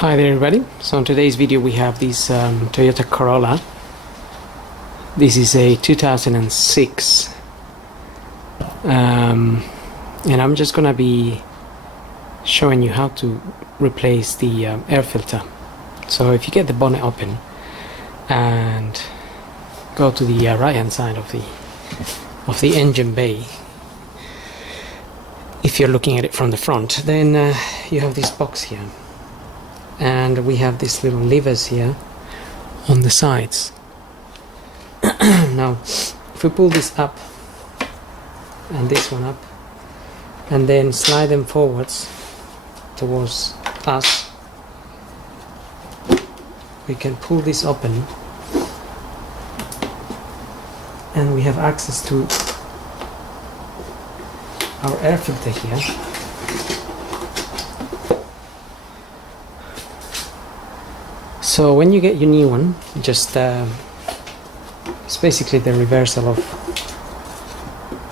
Hi there everybody. So in today's video we have this Toyota Corolla. This is a 2006 and I'm just gonna be showing you how to replace the air filter. So if you get the bonnet open and go to the right hand side of the engine bay, if you're looking at it from the front, then you have this box here, and we have these little levers here on the sides. Now if we pull this up and this one up and then slide them forwards towards us, we can pull this open and we have access to our air filter here. So when you get your new one, just it's basically the reversal of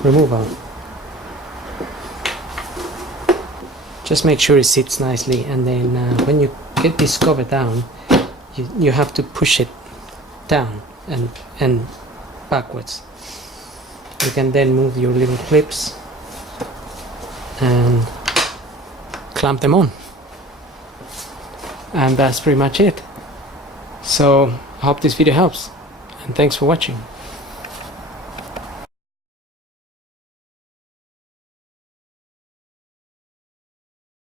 removal. Just make sure it sits nicely, and then when you get this cover down, you have to push it down and backwards. You can then move your little clips and clamp them on, and that's pretty much it. So I hope this video helps, and thanks for watching.